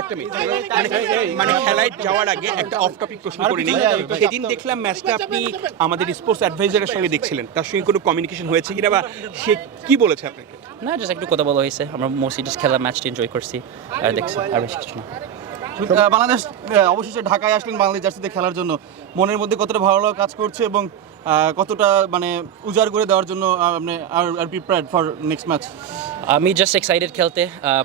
একটা মিনিট মানে খেলায় যাওয়ার আগে একটা অফ টপিক প্রশ্ন করে নিই। সেদিন দেখলাম ম্যাচটা আপনি আমাদের স্পোর্টস অ্যাডভাইজারের সঙ্গে দেখছিলেন, তার সঙ্গে কোনো কমিউনিকেশন হয়েছে কিনা বা সে কি বলেছে আপনাকে? না, জাস্ট একটু কথা বলা হয়েছে। আমরা মোস্টলি জাস্ট খেলা ম্যাচটা এনজয় করছি আর দেখছি, আর বেশি কিছু না। বাংলাদেশ অবশেষে ঢাকায় আসলেন বাংলাদেশ জার্সিতে খেলার জন্য, মনের মধ্যে কতটা ভালো লাগা কাজ করছে এবং কতটা মানে উজাড় করে দেওয়ার জন্য আপনি are prepared for next match? আমি জাস্ট এক্সাইটেড খেলতে,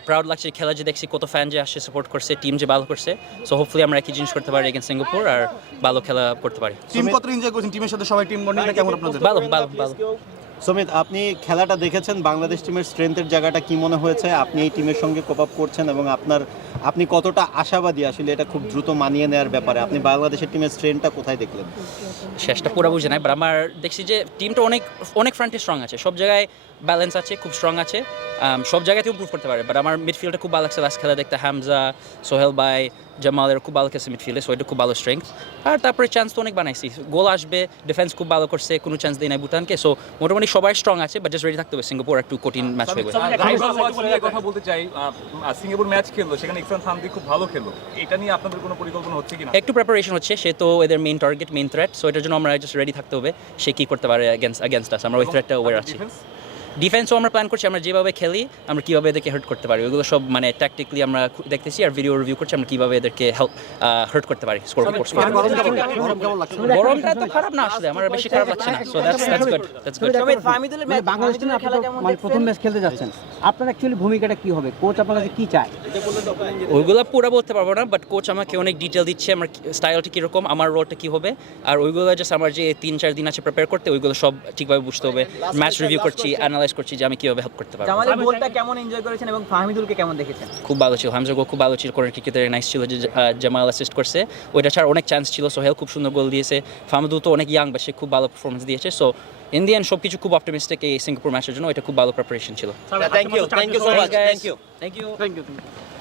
প্রাউড লাগছে খেলা যে দেখছি কত ফ্যান যে আসে সাপোর্ট করছে, টিম যে ভালো করছে। সো হোপফুলি আমরা একই জিনিস করতে পারি এগেইনস্ট সিঙ্গাপুর আর ভালো খেলা করতে পারি। টিম কতটা এনজয় করছেন? টিমের সাথে সবাই টিম বন্ডিংটা কেমন আপনাদের? ভালো ভালো ভালো। সুমিত, আপনি খেলাটা দেখেছেন, বাংলাদেশ টিমের স্ট্রেংথের জায়গাটা কি মনে হয়েছে? আপনি এই টিমের সঙ্গে কোপ আপ করছেন এবং আপনি কতটা আশাবাদী আসলে এটা খুব দ্রুত মানিয়ে নেওয়ার ব্যাপারে? আপনি বাংলাদেশের টিমের স্ট্রেংথটা কোথায় দেখলেন? শেষটা পুরো বুঝে নাই, বাট আমার দেখছি যে টিমটা অনেক অনেক ফ্রন্টে স্ট্রং আছে, সব জায়গায় ব্যালেন্স আছে, খুব স্ট্রং আছে, সব জায়গাতেও ইমপ্রুভ করতে পারে। বাট আমার মিডফিল্ডটা খুব ভালো লাগছে লাস্ট খেলা দেখতে, হামজা, সোহেল ভাই, জামালের খুব ভালো খেলছে মিডফিল্ডে, সো এটা খুব ভালো স্ট্রেংথ। আর তারপরে চান্স তো অনেক বানাইছি, গোল আসবে, ডিফেন্স খুব ভালো করছে, কোনো চান্স দেয় নাই ভুটানকে। সো মোটামুটি সবাই স্ট্রং আছে, বাট জাস্ট রেডি থাকতে হবে, সিঙ্গাপুর একটু কঠিন ম্যাচ হয়ে গেছে। কথা বলতে চাই, সিঙ্গাপুর ম্যাচ খেললো, সেখানে ইকসান থামদি খুব ভালো খেললো, এটা নিয়ে আপনাদের কোনো পরিকল্পনা হচ্ছে কিনা? একটু প্রিপারেশন হচ্ছে, সে তো এদের main target, main threat, so এটার জন্য আমরা জাস্ট রেডি থাকতে হবে, সে কি করতে পারে এগেনস্ট আস, আমরা ওই থ্রেটটা ওয়ার আছি। ডিফেন্সও আমরা প্ল্যান করছি, আমরা যেভাবে খেলি আমরা কীভাবে এদেরকে হার্ট করতে পারি, ওইগুলো সব মানে ট্যাকটিক্যালি আমরা দেখতেছি আর ভিডিও রিভিউ করছি, আমরা কীভাবে এদেরকে হার্ট করতে পারি। গরমটা তো খারাপ না, আসলে আমার বেশি খারাপ লাগছে না, so that's good, that's good. Bangladesh টিমে আপনারা মানে প্রথম ম্যাচ খেলতে যাচ্ছেন, আপনার অ্যাকচুয়ালি ভূমিকাটা কি হবে? কোচ আপনার কাছে কি চায়? ওইগুলো পুরো বলতে পারবো না, বাট কোচ আমাকে অনেক ডিটেল দিচ্ছে, আমার স্টাইলটা কীরকম, আমার রোলটা কী হবে, আর ওইগুলো জাস্ট আমার যে 3-4 দিন আছে প্রিপেয়ার করতে, ওইগুলো সব ঠিকভাবে বুঝতে হবে। ম্যাচ রিভিউ করছি, অ্যানালাইজ করছি যে আমি কীভাবে হেল্প করতে পারবো। জামালের গোলটা কেমন এনজয় করেছেন এবং ফাহমিদুলকে কেমন দেখেছেন? খুব ভালো ছিল, হামজা গোল খুব ভালো ছিল, কর্নার কিকেতে নাইস ছিল যে জামাল অ্যাসিস্ট করছে, ওইটা ছাড়া অনেক চান্স ছিল। সোহেল খুব সুন্দর গোল দিয়েছে, ফাহমিদুল তো অনেক ইয়াং, বা সে খুব ভালো পারফরমেন্স দিয়েছে। সো ইন দি এন্ড সব কিছু খুব অপটিমিস্টিক এই সিঙ্গাপুর ম্যাচের জন্য, এটা খুব ভালো প্রিপারেশন ছিল। Thank you so much. Thank you.